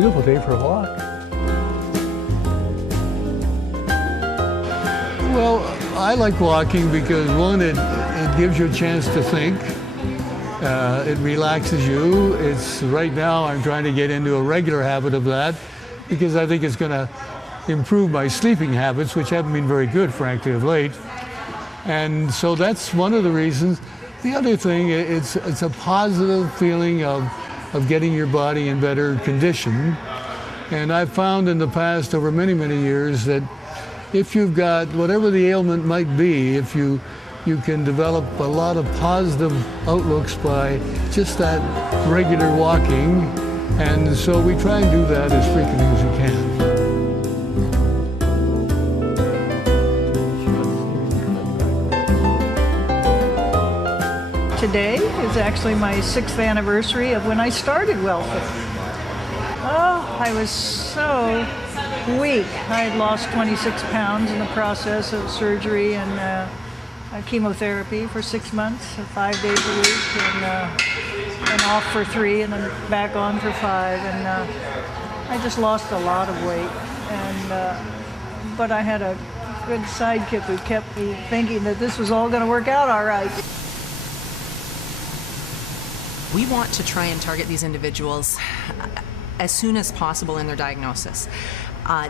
beautiful day for a walk. Well, I like walking because, one, it gives you a chance to think. It relaxes you. Right now I'm trying to get into a regular habit of that because I think it's going to improve my sleeping habits, which haven't been very good, frankly, of late. And so that's one of the reasons. The other thing, it's a positive feeling of getting your body in better condition. And I've found in the past, over many, many years, that if you've got whatever the ailment might be, if you can develop a lot of positive outlooks by just that regular walking. And so we try and do that as frequently as we can. Today is actually my 6th anniversary of when I started WellFit. Oh, I was so weak. I had lost 26 pounds in the process of surgery and chemotherapy for 6 months, 5 days a week, and off for 3, and then back on for 5. And I just lost a lot of weight. And but I had a good sidekick who kept me thinking that this was all going to work out all right. We want to try and target these individuals as soon as possible in their diagnosis.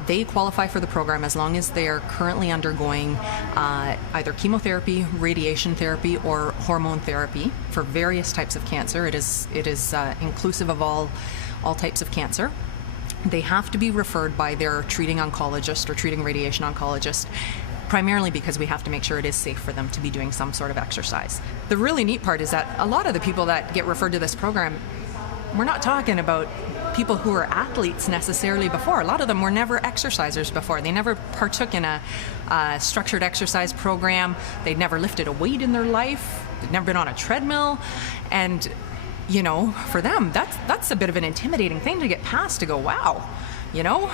They qualify for the program as long as they are currently undergoing either chemotherapy, radiation therapy, or hormone therapy for various types of cancer. It is inclusive of all types of cancer. They have to be referred by their treating oncologist or treating radiation oncologist, primarily because we have to make sure it is safe for them to be doing some sort of exercise. The really neat part is that a lot of the people that get referred to this program, we're not talking about people who are athletes necessarily before. A lot of them were never exercisers before. They never partook in a structured exercise program. They'd never lifted a weight in their life. They'd never been on a treadmill. And, you know, for them, that's a bit of an intimidating thing to get past, to go, wow, you know,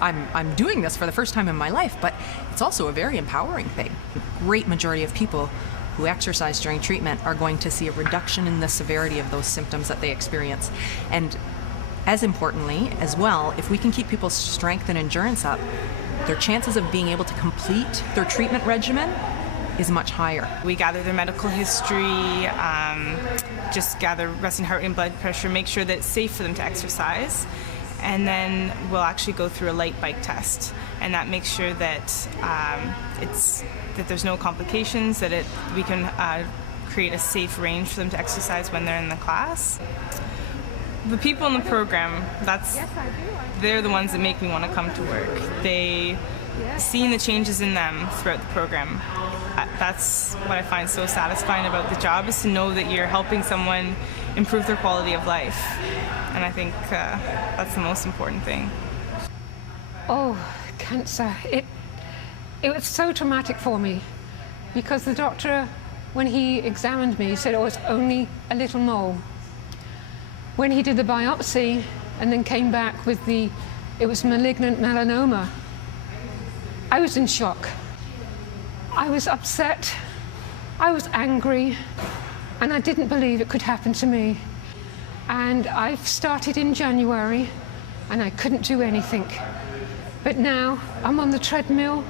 I'm doing this for the first time in my life. But it's also a very empowering thing. The great majority of people who exercise during treatment are going to see a reduction in the severity of those symptoms that they experience. And as importantly as well, if we can keep people's strength and endurance up, their chances of being able to complete their treatment regimen is much higher. We gather their medical history, just gather resting heart rate and blood pressure, make sure that it's safe for them to exercise, and then we'll actually go through a light bike test, and that makes sure that that there's no complications, that we can create a safe range for them to exercise when they're in the class. The people in the program, they're the ones that make me want to come to work. Seeing the changes in them throughout the program, that's what I find so satisfying about the job, is to know that you're helping someone improve their quality of life. And I think that's the most important thing. Oh, cancer. It was so traumatic for me because the doctor, when he examined me, said it was only a little mole. When he did the biopsy and then came back with it was malignant melanoma, I was in shock. I was upset, I was angry, and I didn't believe it could happen to me. And I've started in January, and I couldn't do anything. But now I'm on the treadmill,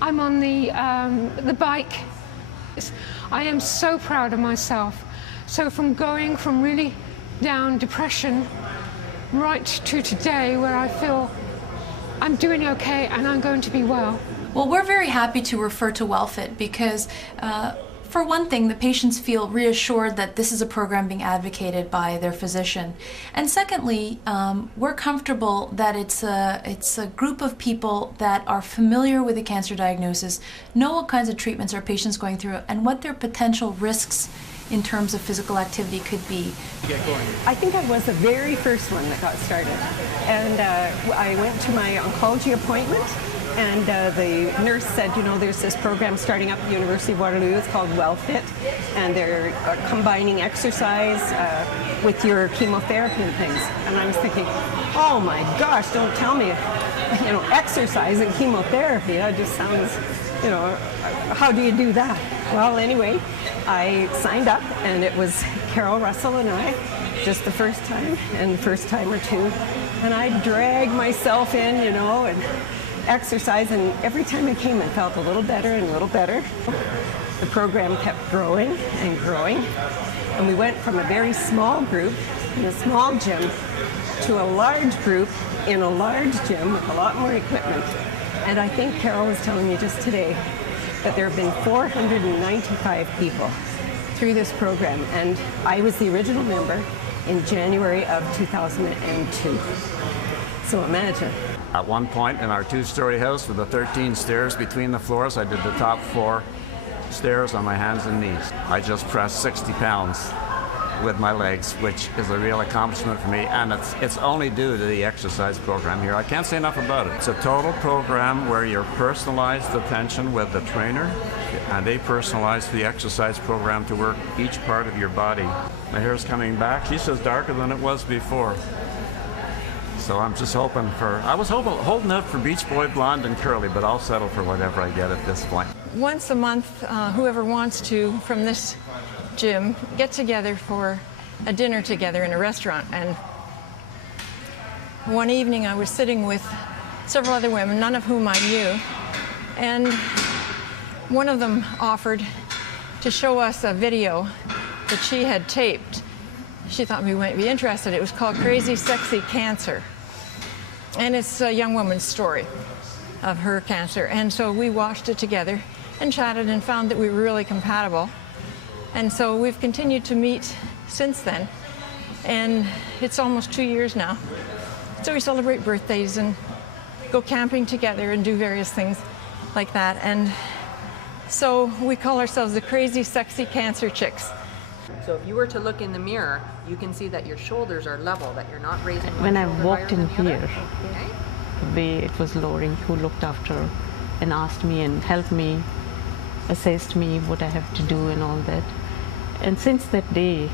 I'm on the bike. I am so proud of myself. So from going really down depression right to today, where I feel I'm doing okay and I'm going to be well. Well, we're very happy to refer to WellFit because for one thing, the patients feel reassured that this is a program being advocated by their physician. And secondly, we're comfortable that it's a group of people that are familiar with the cancer diagnosis, know what kinds of treatments our patients going through, and what their potential risks in terms of physical activity could be. I think I was the very first one that got started. And I went to my oncology appointment, and the nurse said, you know, there's this program starting up at the University of Waterloo. It's called WellFit, and they're combining exercise with your chemotherapy and things. And I was thinking, oh my gosh, don't tell me, you know, exercise and chemotherapy. That just sounds, you know, how do you do that? Well, anyway, I signed up, and it was Carol Russell and I, just the first time and the first time or two. And I'd drag myself in, you know, and exercise. And every time I came, I felt a little better and a little better. The program kept growing and growing. And we went from a very small group in a small gym to a large group in a large gym with a lot more equipment. And I think Carol was telling me just today that there have been 495 people through this program. And I was the original member in January of 2002. So imagine. At one point in our two-story house with the 13 stairs between the floors, I did the top 4 stairs on my hands and knees. I just pressed 60 pounds with my legs, which is a real accomplishment for me, and it's only due to the exercise program here. I can't say enough about it. It's a total program where you're personalized attention with the trainer, and they personalize the exercise program to work each part of your body. My hair's coming back. She says darker than it was before. So I'm just hoping for, I was holding out for Beach Boy blonde and curly, but I'll settle for whatever I get at this point. Once a month, whoever wants to from this gym get together for a dinner together in a restaurant. And one evening I was sitting with several other women, none of whom I knew, and one of them offered to show us a video that she had taped. She thought we might be interested. It was called Crazy Sexy Cancer, and it's a young woman's story of her cancer. And so we watched it together and chatted and found that we were really compatible. And so we've continued to meet since then, and it's almost 2 years now. So we celebrate birthdays and go camping together and do various things like that. And so we call ourselves the Crazy Sexy Cancer Chicks. So if you were to look in the mirror, you can see that your shoulders are level, that you're not raising one When I shoulder walked higher in than the other. here, it was Lori who looked after and asked me and helped me, assessed me what I have to do and all that. And since that day,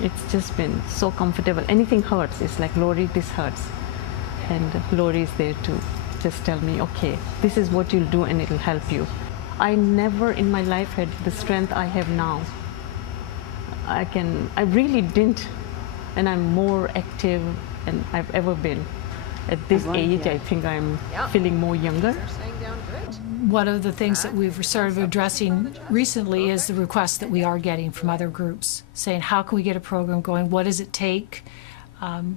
it's just been so comfortable. Anything hurts, it's like, Lori, this hurts. And Lori is there to just tell me, okay, this is what you'll do and it'll help you. I never in my life had the strength I have now. I really didn't, and I'm more active than I've ever been. At this age, I think I'm feeling more younger. One of the things that we've started addressing recently is the requests that we are getting from other groups, saying how can we get a program going, what does it take,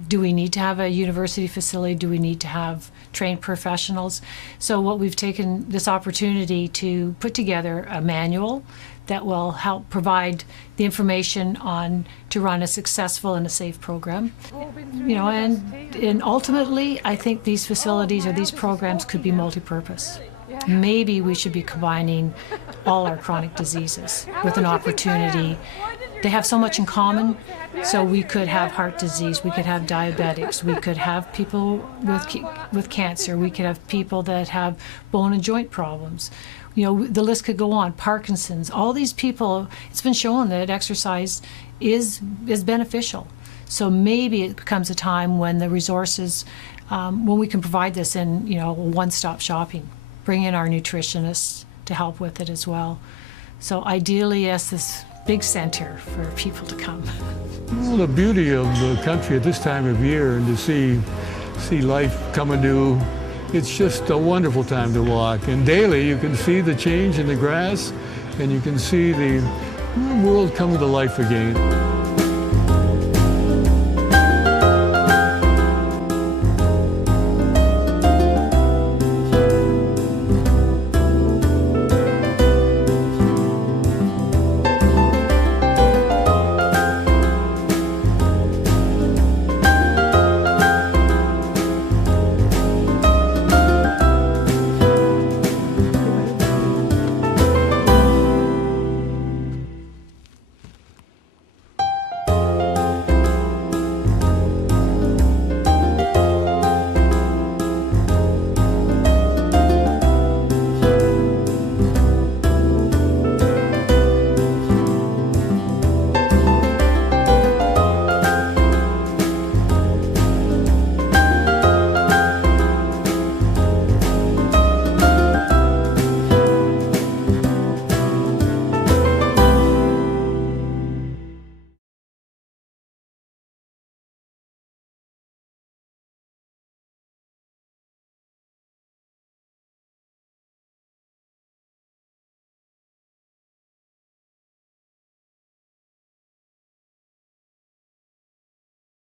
do we need to have a university facility, do we need to have trained professionals. So what we've taken this opportunity to put together a manual that will help provide the information on to run a successful and a safe program. You know, and ultimately I think these facilities or these programs could be multi-purpose. Maybe we should be combining all our chronic diseases with an opportunity. They have so much in common, so we could have heart disease, we could have diabetics, we could have people with cancer, we could have people that have bone and joint problems. You know, the list could go on. Parkinson's, all these people, it's been shown that exercise is beneficial. So maybe it comes a time when the resources, when we can provide this in, you know, one-stop shopping. Bring in our nutritionists to help with it as well. So ideally, yes, this big center for people to come. Well, the beauty of the country at this time of year and to see life come anew, it's just a wonderful time to walk. And daily you can see the change in the grass and you can see the world come to life again.